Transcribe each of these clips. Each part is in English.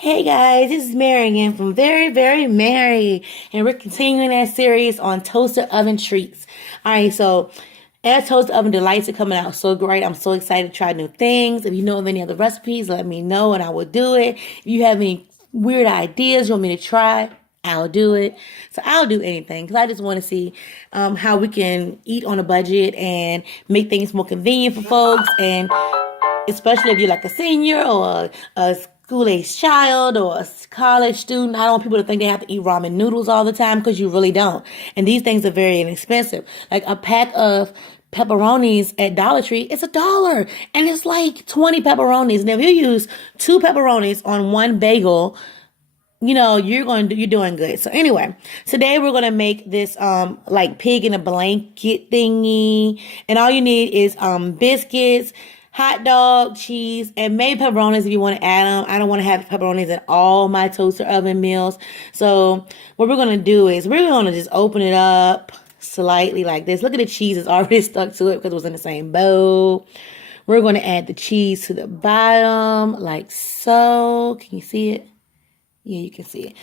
Hey guys, this is Mary again from Very, Very Mary, and we're continuing that series on toaster oven treats. Alright, so as toaster oven delights are coming out so great, I'm so excited to try new things. If you know of any other recipes, let me know and I will do it. If you have any weird ideas you want me to try, I'll do it. So I'll do anything because I just want to see how we can eat on a budget and make things more convenient for folks, and especially if you're like a senior or a school-aged child or a college student. I don't want people to think they have to eat ramen noodles all the time because you really don't. And these things are very inexpensive. Like a pack of pepperonis at Dollar Tree, it's $1. And it's like 20 pepperonis. And if you use 2 pepperonis on one bagel, you're doing good. So anyway, today we're gonna make this like pig in a blanket thingy, and all you need is biscuits, hot dog, cheese, and maybe pepperonis if you want to add them. I don't want to have pepperonis in all my toaster oven meals. So what we're gonna do is we're gonna just open it up slightly like this. Look at the cheese; it's already stuck to it because it was in the same bowl. We're gonna add the cheese to the bottom like so. Can you see it? Yeah, you can see it.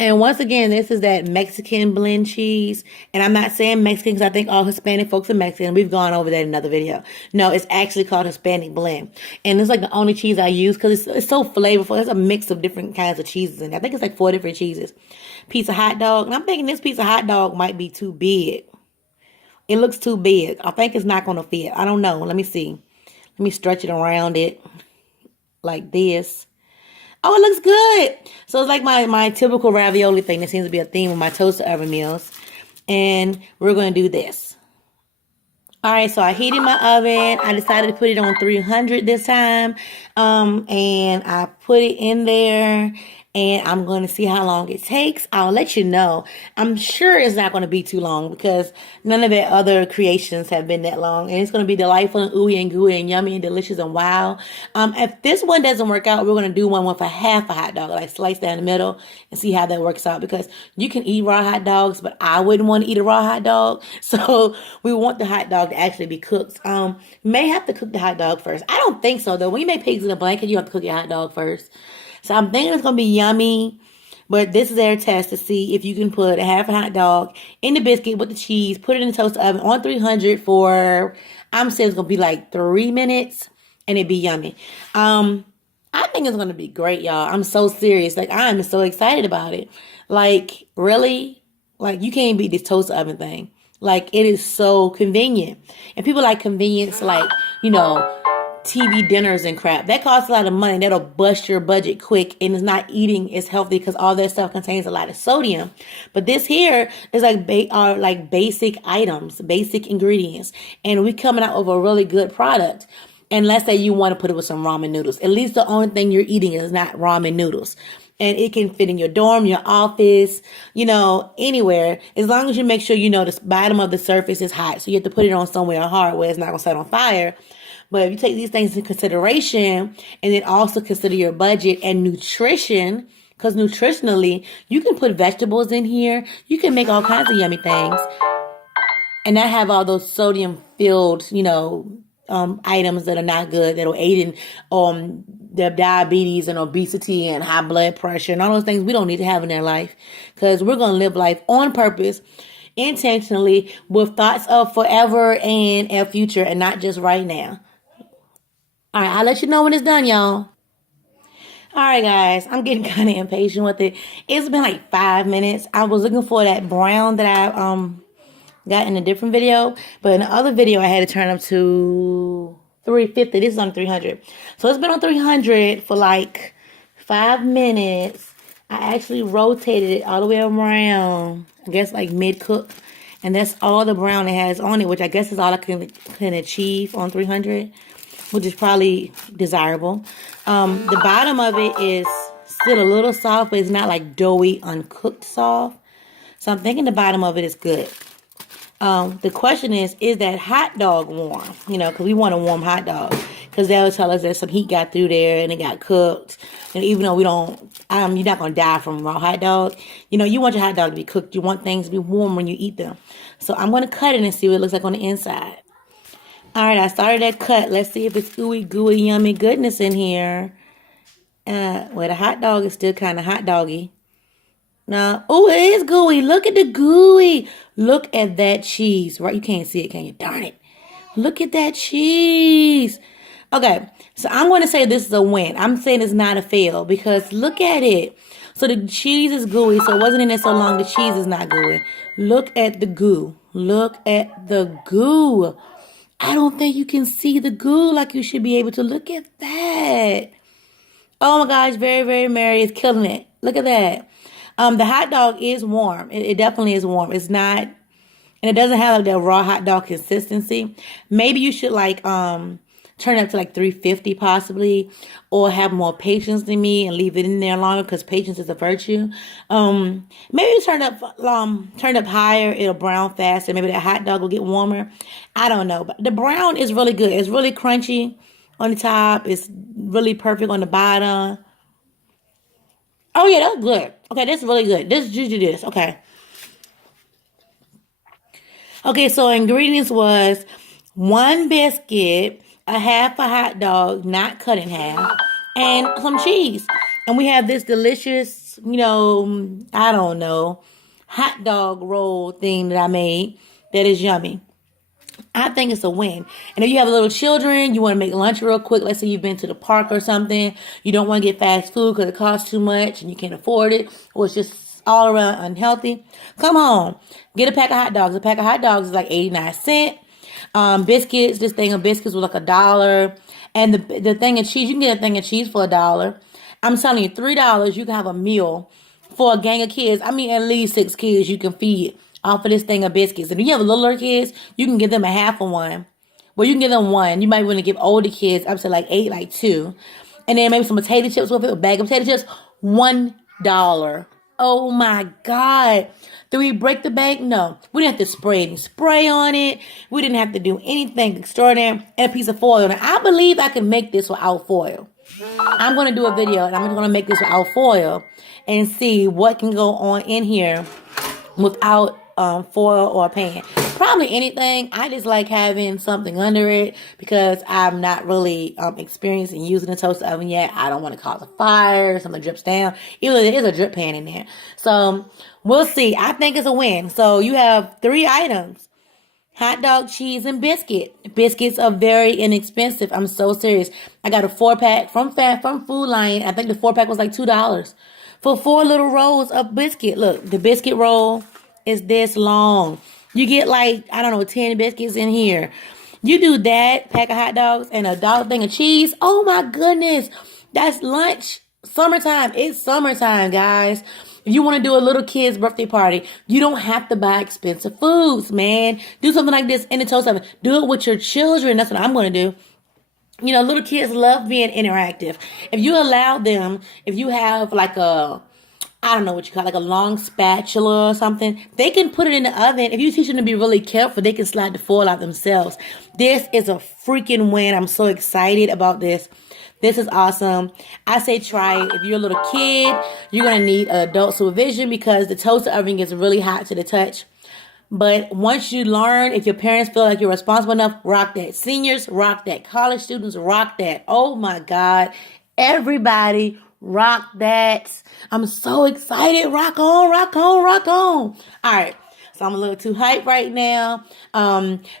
And once again, this is that Mexican blend cheese. And I'm not saying Mexican because I think all Hispanic folks are Mexican. We've gone over that in another video. No, it's actually called Hispanic blend. And it's like the only cheese I use because it's so flavorful. It's a mix of different kinds of cheeses in there. I think it's like 4 different cheeses. Piece of hot dog. And I'm thinking this piece of hot dog might be too big. It looks too big. I think it's not going to fit. I don't know. Let me see. Let me stretch it around it like this. Oh, it looks good. So it's like my typical ravioli thing. That seems to be a theme of my toaster oven meals. And we're going to do this. All right, so I heated my oven. I decided to put it on 300 this time. And I put it in there. And I'm going to see how long it takes. I'll let you know. I'm sure it's not going to be too long because none of the other creations have been that long. And it's going to be delightful and ooey and gooey and yummy and delicious and wow. If this one doesn't work out, we're going to do one with a half a hot dog. Like slice down the middle and see how that works out. Because you can eat raw hot dogs, but I wouldn't want to eat a raw hot dog. So we want the hot dog to actually be cooked. You may have to cook the hot dog first. I don't think so though. When you make pigs in a blanket, you have to cook your hot dog first. So I'm thinking it's going to be yummy, but this is their test to see if you can put a half a hot dog in the biscuit with the cheese, put it in the toaster oven on 300 for, I'm saying it's going to be like 3 minutes, and it'd be yummy. I think it's going to be great, y'all. I'm so serious. Like, I'm so excited about it. Like, really? Like, you can't beat this toaster oven thing. Like, it is so convenient. And people like convenience, like, TV dinners and crap. That costs a lot of money. That'll bust your budget quick, and it's not eating as healthy because all that stuff contains a lot of sodium. But this here is like basic items, basic ingredients, and we coming out with a really good product. And let's say you want to put it with some ramen noodles. At least the only thing you're eating is not ramen noodles. And it can fit in your dorm, your office, anywhere. As long as you make sure the bottom of the surface is hot. So you have to put it on somewhere hard where it's not going to set on fire. But if you take these things into consideration and then also consider your budget and nutrition, because nutritionally, you can put vegetables in here. You can make all kinds of yummy things and not have all those sodium-filled, items that are not good, that'll aid in the diabetes and obesity and high blood pressure and all those things we don't need to have in their life, because we're going to live life on purpose, intentionally, with thoughts of forever and a future and not just right now. All right, I'll let you know when it's done, y'all. All right, guys, I'm getting kind of impatient with it. It's been like 5 minutes. I was looking for that brown that I got in a different video, but in the other video, I had to turn up to 350. This is on 300. So it's been on 300 for like 5 minutes. I actually rotated it all the way around, I guess like mid-cook. And that's all the brown it has on it, which I guess is all I can achieve on 300. Which is probably desirable. The bottom of it is still a little soft, but it's not like doughy, uncooked soft. So I'm thinking the bottom of it is good. The question is that hot dog warm? Because we want a warm hot dog. Because they'll tell us that some heat got through there and it got cooked. And even though we don't, you're not going to die from raw hot dog. You want your hot dog to be cooked. You want things to be warm when you eat them. So I'm going to cut it and see what it looks like on the inside. All right, I started that cut. Let's see if it's ooey gooey yummy goodness in here. Well, the hot dog is still kind of hot doggy. No. Oh, it is gooey. Look at the gooey. Look at that cheese. Right? You can't see it, can you? Darn it. Look at that cheese. Okay. So I'm going to say this is a win. I'm saying it's not a fail because look at it. So the cheese is gooey. So it wasn't in there so long. The cheese is not gooey. Look at the goo. Look at the goo. I don't think you can see the goo like you should be able to. Look at that. Oh my gosh, very, very Mary is killing it. Look at that. The hot dog is warm. It definitely is warm. It's not, and it doesn't have like that raw hot dog consistency. Maybe you should like turn it up to like 350 possibly, or have more patience than me and leave it in there longer because patience is a virtue. Maybe you turn up higher, it'll brown faster. Maybe that hot dog will get warmer. I don't know, but the brown is really good. It's really crunchy on the top. It's really perfect on the bottom. Oh yeah, that's good. Okay, that's really good. This do this. Okay. Okay, so ingredients was one biscuit, a half a hot dog, not cut in half, and some cheese. And we have this delicious, I don't know, hot dog roll thing that I made that is yummy. I think it's a win. And if you have little children, you want to make lunch real quick. Let's say you've been to the park or something. You don't want to get fast food because it costs too much and you can't afford it, or it's just all around unhealthy. Come home. Get a pack of hot dogs. A pack of hot dogs is like 89 cents. Biscuits, this thing of biscuits was like $1. And the thing of cheese, you can get a thing of cheese for $1. I'm telling you, $3, you can have a meal for a gang of kids. I mean, at least 6 kids you can feed off of this thing of biscuits. And if you have littler kids, you can give them a half of one. Well, you can give them one. You might want to give older kids up to like 8, like 2. And then maybe some potato chips with it, a bag of potato chips, $1. Oh my God. Did we break the bank? No. We didn't have to spray any spray on it. We didn't have to do anything extraordinary. And a piece of foil. And I believe I can make this without foil. I'm going to do a video and I'm going to make this without foil and see what can go on in here without foil or pan. Probably anything. I just like having something under it because I'm not really experienced in using a toaster oven yet. I don't want to cause a fire, something drips down. Even though there is a drip pan in there. So we'll see. I think it's a win. So you have 3 items. Hot dog, cheese, and biscuit. Biscuits are very inexpensive. I'm so serious. I got a 4-pack from Food Lion. I think the 4-pack was like $2 for 4 little rolls of biscuit. Look, the biscuit roll is this long. You get like, I don't know, 10 biscuits in here. You do that, pack of hot dogs, and a dollar thing of cheese. Oh my goodness. That's lunch. Summertime. It's summertime, guys. If you want to do a little kid's birthday party, you don't have to buy expensive foods, man. Do something like this in the toaster oven. Do it with your children. That's what I'm going to do. Little kids love being interactive. If you allow them, if you have like I don't know what you call it, like a long spatula or something, they can put it in the oven. If you teach them to be really careful, they can slide the foil out themselves. This is a freaking win. I'm so excited about this. This is awesome. I say try it. If you're a little kid, you're going to need adult supervision because the toaster oven gets really hot to the touch. But once you learn, if your parents feel like you're responsible enough, rock that. Seniors, rock that. College students, rock that. Oh my God. Everybody, rock that. I'm so excited. Rock on, rock on, rock on. All right. So I'm a little too hyped right now.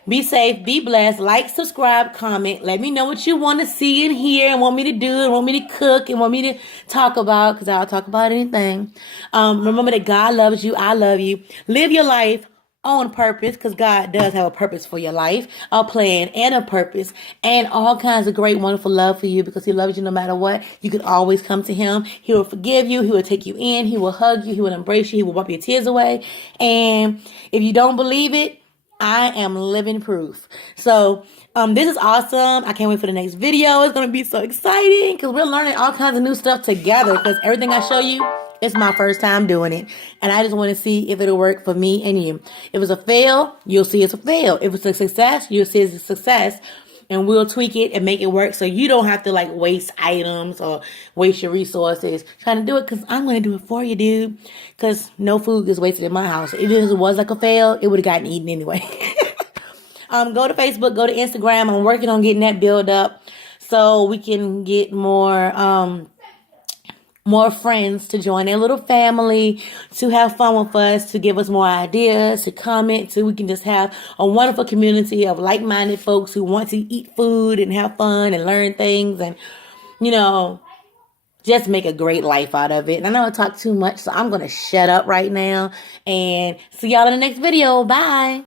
Be safe, be blessed, like, subscribe, comment. Let me know what you want to see and hear and want me to do and want me to cook and want me to talk about, because I'll talk about anything. Remember that God loves you. I love you. Live your life on purpose, because God does have a purpose for your life, a plan and a purpose, and all kinds of great, wonderful love for you, because He loves you no matter what. You can always come to Him. He will forgive you. He will take you in. He will hug you. He will embrace you. He will wipe your tears away. And if you don't believe it, I am living proof. So this is awesome. I can't wait for the next video. It's going to be so exciting because we're learning all kinds of new stuff together, because everything I show you, it's my first time doing it. And I just want to see if it'll work for me and you. If it's a fail, you'll see it's a fail. If it's a success, you'll see it's a success. And we'll tweak it and make it work so you don't have to like waste items or waste your resources trying to do it, because I'm going to do it for you, dude. Because no food gets wasted in my house. If it was like a fail, it would have gotten eaten anyway. Go to Facebook, go to Instagram. I'm working on getting that build up so we can get more more friends to join their little family, to have fun with us, to give us more ideas, to comment, so we can just have a wonderful community of like-minded folks who want to eat food and have fun and learn things and, just make a great life out of it. And I know I talk too much, so I'm going to shut up right now and see y'all in the next video. Bye.